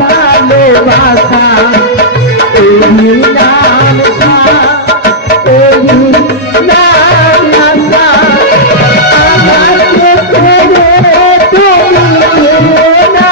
ভালোবাসা এই নাম এই নাম আশা আমাকে ছেড়ে তুমি যেও না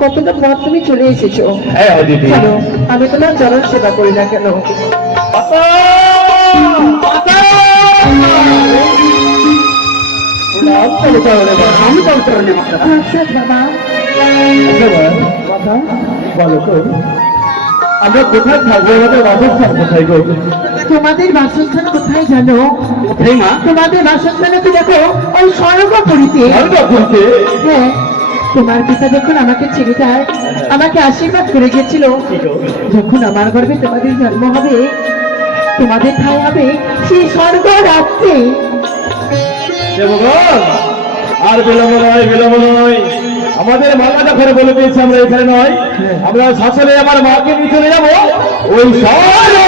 কতটা পথ তুমি চলে এসেছো। হ্যাঁ দিদি, আমি তোমার চরণ সেবা করি না কেন? আমরা কোথায় থাকবো? আমাদের বাসস্থান কোথায় গো? তোমাদের বাসস্থান কোথায় জানো? তোমাদের বাসস্থানে তো দেখো ওই স্বর্গপুরীতে। হ্যাঁ, তোমার পিতা যখন আমাকে ছেড়ে যায়, আমাকে আশীর্বাদ করে গেছিল, যখন আমার গর্ভে তোমাদের জন্ম হবে, তোমাদের ঠাঁই হবে সেই স্বর্গ রাজ্যে। আর বিলম্ব নয়, বিলম্ব নয়। আমাদের মামা যখন বলে দিয়েছে আমরা এখানে নয়, আমরা শাসনে আমার মাকে নিয়ে চলে যাবো ওই শহরে।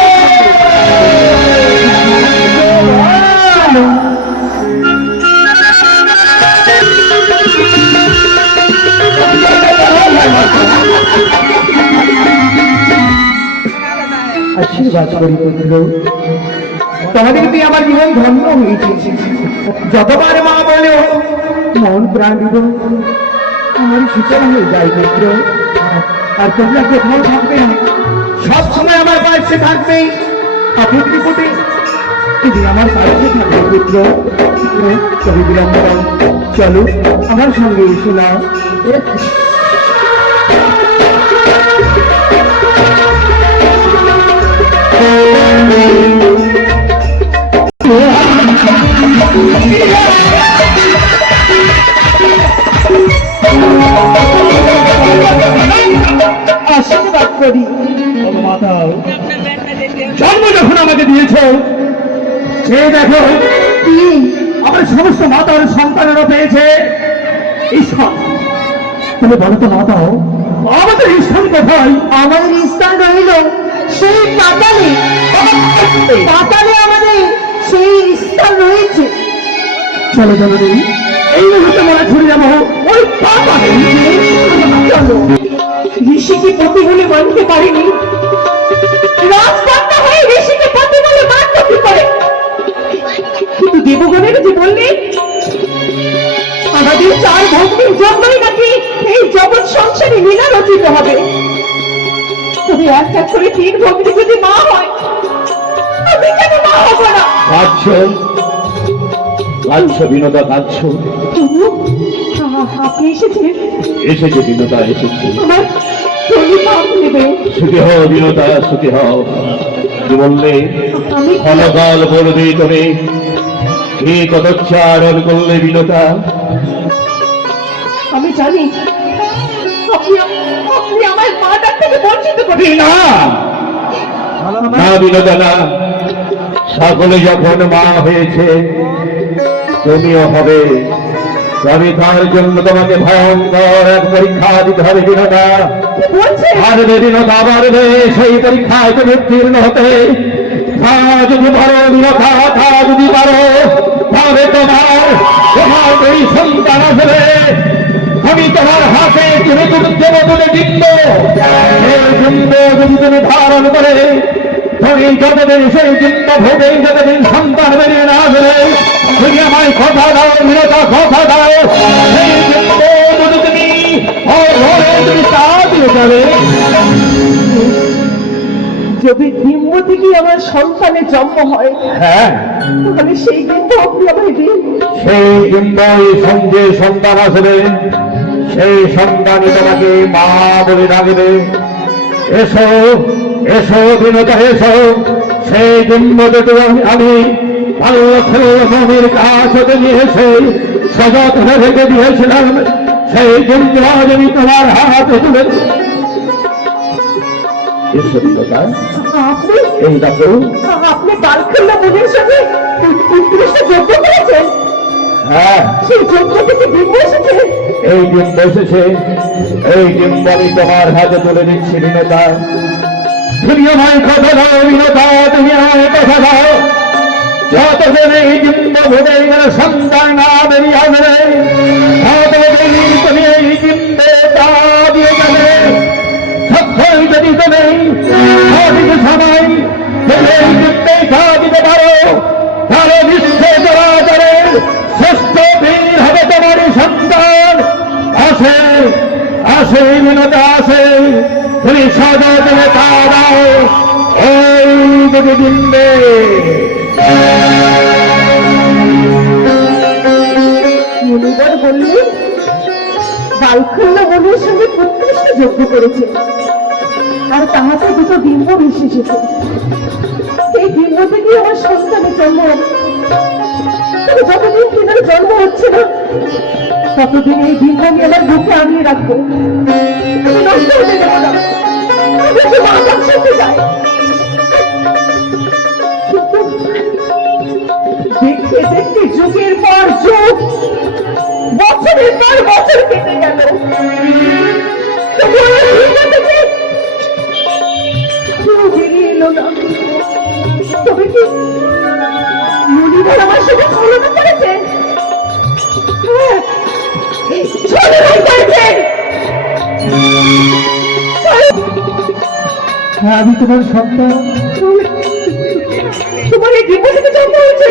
আশীর্বাদ করি পুত্র, তোমাদের দিয়ে আমার জীবন ধন্য হয়েছে। যতবার মা বলে মন প্রাণ দিব আমার সূচনা হয়ে যায় পুত্র। আর তোমরা কোথাও থাকবে না, সব সময় আমার পাশে থাকবে। আপনি বিপদে যদি আমার পাশে থাকবে পুত্র। চলো বিলম্ব, চলো আমার সঙ্গে এসে নাও। আশীর্বাদ করি মাতা, জন্ম যখন আমাকে দিয়েছ, সে দেখো কি আমার সমস্ত মাতার সন্তানেরা পেয়েছে ঈশ্বর। তুমি বলো তো মাতা, আমাদের স্থান কোথায়? আমাদের স্থান রইল সেই পাতালে। পাতালে আমাদের সেই স্থান রয়েছে। চলো জননী, এই মুহূর্তে মনে ছুড়ে যাবো ওই পাতালে। চলো। ঋষিকে পতি বলে মানতে পারিনি, রাজকন্যা হয়ে ঋষিকে পতি বলে মানতে কি করে? কিন্তু দেবগণের যে বললেন আমাদের চার ভক্তির জন্যই নাকি এই জগৎ সংসারে লীলা রচিত হবে। এক এক করে তিন ভগ্নি যদি মা হয়, আমি কেন মা হবো না? কাঁদছ কাঁদছ বিনোদা, কাঁদছ? তবু আপনি এসেছেন, এসেছে বিনোদা, এসেছে। আমার পরিবার নেবে। সুখী হও বিনোদা, সুখী হও। কি বললে? আমি ফলকাল বলবে তুমি কি কতচ্চারণ করলে বিনোদা? আমি জানি আপনি আমার মাটার থেকে বঞ্চিত করবেন না না বিনোদা, না। সকলে যখন মা হয়েছে তুমিও হবে। তবে তার জন্য তোমাকে ভয়ঙ্কর এক পরীক্ষা দিতে হবে বিনোদা। বলছে পারবে বিনোদা, পারবে সেই পরীক্ষায় তুমি উত্তীর্ণ হতে। তা যদি পারো বিনোদা, তা যদি পারো তবে তোমার এই সন্তান আসবে। আমি তোমার হাতে তুমি তুলতে মতনে ডিম্ব, সেই ডিম্ব যদি তুমি ধারণ করে তুমি যতদিন সেই ডিম্ব ভোগে যতদিন সন্তান বেরিয়ে না আসবে, তুমি আমায় কথা দাও বিনোদা, কথা দাও। সেই ডিম্ব যদি তুমি ঘরে তুমি তা দিয়ে যাবে। যদি ডিম্ব থেকে আমার সন্তানের জন্ম হয়, হ্যাঁ, তাহলে সেই ডিম্ব আপনি আমায় দিন। সেই ডিম্বই সঙ্গে সন্তান আসবে। সেই সন্তানই তোমাকে মা বলে ডাকবে। এসো এসো বিনোদা, এসো। সেই ডিম্ব দুটো আমি মনের কাছ হতে নিয়ে এসে সযত্নে রেখে দিয়েছিলাম। সেই ডিম্ব আজ আমি তোমার হাতে তুলে এসো বিনোদা, আপনি এই দেখো। আপনি বালখন্ড মনের সাথে উৎকৃষ্ট যজ্ঞ করেছেন, হ্যাঁ, সেই যজ্ঞ থেকে ডিম্ব এসেছে। এই ডিম্ব এসেছে। এই ডিম্ব আমি তোমার হাতে তুলে দিচ্ছি বিনোদা। তুমি আমায় কথা দাও বিনোদা, তুমি আমায় কথা দাও। যতদিন এই ডিম্ব ভেবে গেলে সন্তান না বেরিয়ে আসবে, ততদিন তুমি এই ডিম্বে তা দিয়ে যাবে। সত্যই যদি তুমি সঠিক সময় তুমি এই ডিম্বে তা দিতে পারো, তাহলে বিশ্বে চলাচলের শ্রেষ্ঠ বীর হবে তোমার সন্তান। আসে আসে বিনোদা, আসে। তুমি সযত্নে তা দাও এই যদি ডিম্বে। মুনিবার বললেন বালখন্ড মনের সঙ্গে উৎকৃষ্ট যজ্ঞ করেছে, আর তাহাতে দুটো ডিম্ব ভেসে এসেছে। এই ডিম্ব থেকে আমার সন্তানের জন্ম হবে। তবে যতদিন কিনার জন্ম হচ্ছে না, ততদিন এই ডিম্ব আমি আমার বুকে আনিয়ে রাখবো। আমি নষ্ট হতে দেব না। আমি একটু মা বাঁচাতে চাই। দেখতে দেখতে যুগের পর যুগ, বছরের পর বছর কেটে গেল। তবু আমার হৃদয় থেকে কেউ বেরিয়ে এলো না। তবে কি মুনিবার আমার সাথে ছলনা করেছে? হ্যাঁ, ছলনা করেছে। হ্যাঁ, আমি তোমার সন্তান। তোমার এই ডিম্ব থেকে জন্ম হয়েছে।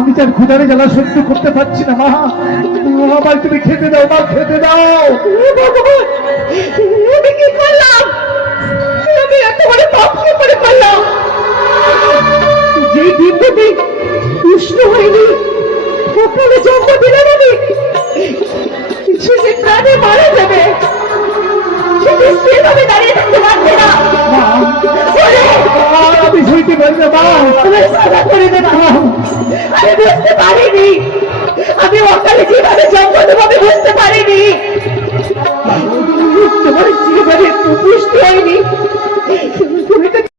আমি তার ক্ষুধারে জ্বালা সহ্য করতে পারছি না মা। আমায় তুমি খেতে দাও মা, খেতে দাও। হে ভগবান, আমি কি করলাম? আমি এত বড় পাপ কি করে করলাম? যে ডিম্বটি উষ্ণ হয়নি, ওখানে জন্ম দিলাম আমি। সে যে প্রাণে মারা যাবে, সেটি সেভাবে দাঁড়িয়ে থাকতে পারবে না। মা, ওরে, আমি সইতে পারি না মা। আমায় ক্ষমা করে দে বাবা। আমি বুঝতে পারিনি, আমি অকালে কিভাবে জন্ম দেবো আমি বুঝতে পারিনি। তোমার জীবনে পুষ্ট হয়নি,